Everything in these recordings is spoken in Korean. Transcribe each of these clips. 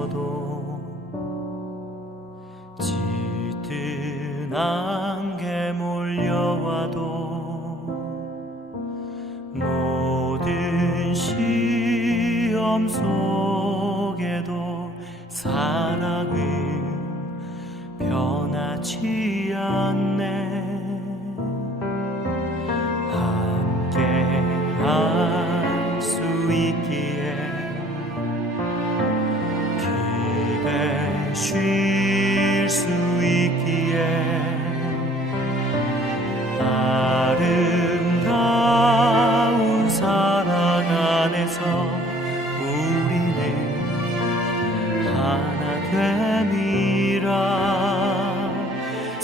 있어도 짙은 안개 몰려와도 모든 시험 속에도 사랑은 변하지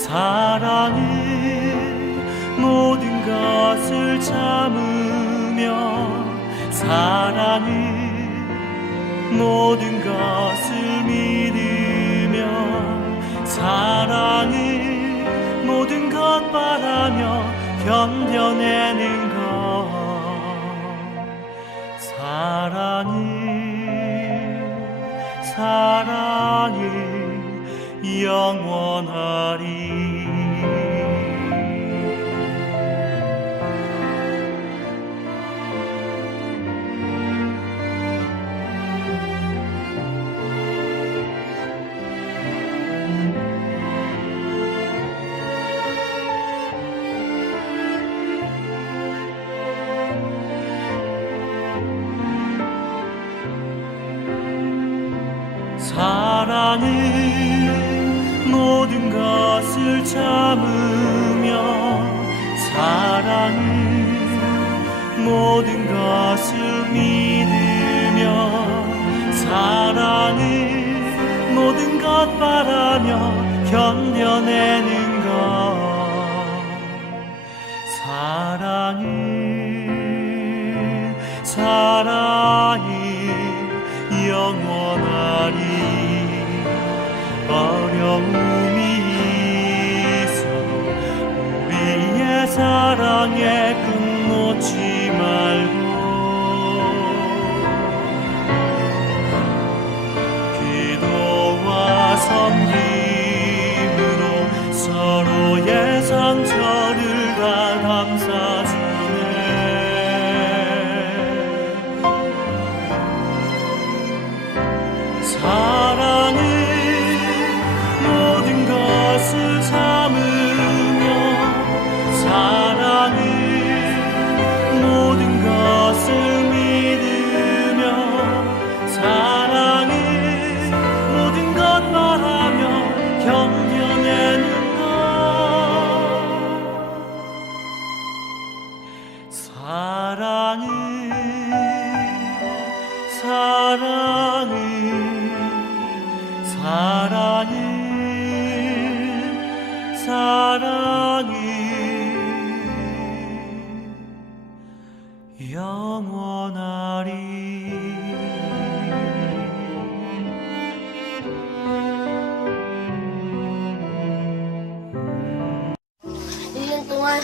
사랑은 모든 것을 참으며 사랑은 모든 것을 믿으며 사랑은 모든 것 바라며 견뎌내는 것. 사랑은 사랑은 영원하리. 사랑은 모든 것을 참으며 사랑은 모든 것을 믿으며 사랑은 모든 것 바라며 견뎌내는 것. 사랑은 사랑은 영원하리. 어려움 사랑에 사랑은 사랑은 사랑은 영원하리. 1년 동안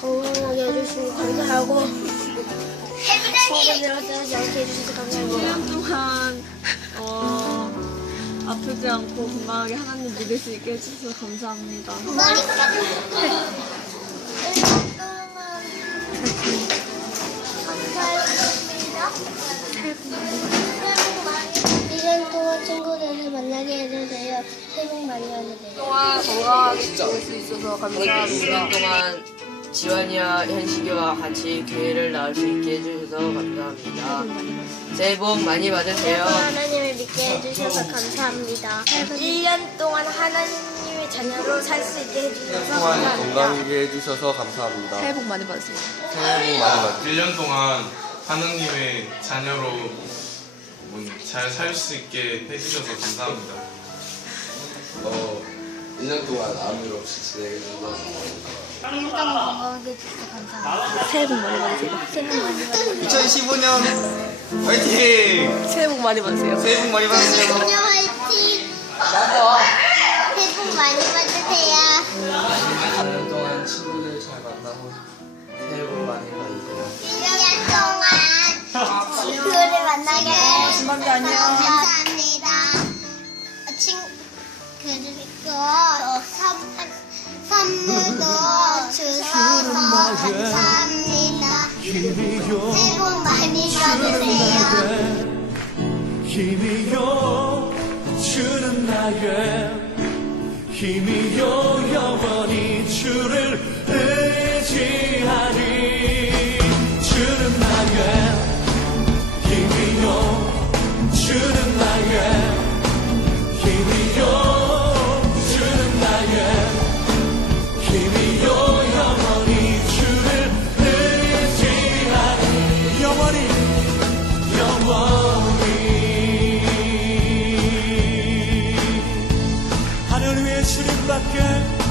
건강하게 해주시고 감사하고 해주셔서 1년 동안 어, 아프지 않고 건강하게 하나님 믿을 수 있게 해주셔서 감사합니다. 일년 동안 친구들을 만나게 해주세요. 새해 복 많이 받으세요. 동안 건강하게 지낼 수 있어서 감사합니다. 1년 동안 지원이와 현식이와 같이 교회를 나올 수 있게 해주셔서 감사합니다. 새해 복 많이 받으세요. 하나님을 믿게 해주셔서 감사합니다. 1년 동안 하나님의 자녀로 살 수 있게 해주셔서 동안 감사합니다. 건강하게 해주셔서 감사합니다. 새해 복 많이 받으세요. 새해 복 많이 받으세요. 1년 동안 하느님의 자녀로 잘 살 수 있게 해주셔서 감사합니다. 어, 1년 동안 아무 일 없이 지내게 해주셔서 감사합니다. 많이 건강하게 해주셔서 감사합니다. 새해 복 많이 받으세요. 새해 복 많이 받으세요. 2015년 화이팅! 새해 복 많이 받으세요. 새해 복 많이 받으세요. 화이팅! 새해 복 많이 받으세요. 4년 동안 친구들 잘 만나고 새해 복 많이 받으세요. 1년 동안 친구를 만나게 해주셔서 아, 감사합니다. 감사합니다. 새해 복 많이 받으세요. 힘이요 주는 나의 힘이요 여와. Deixe-lhe pra quem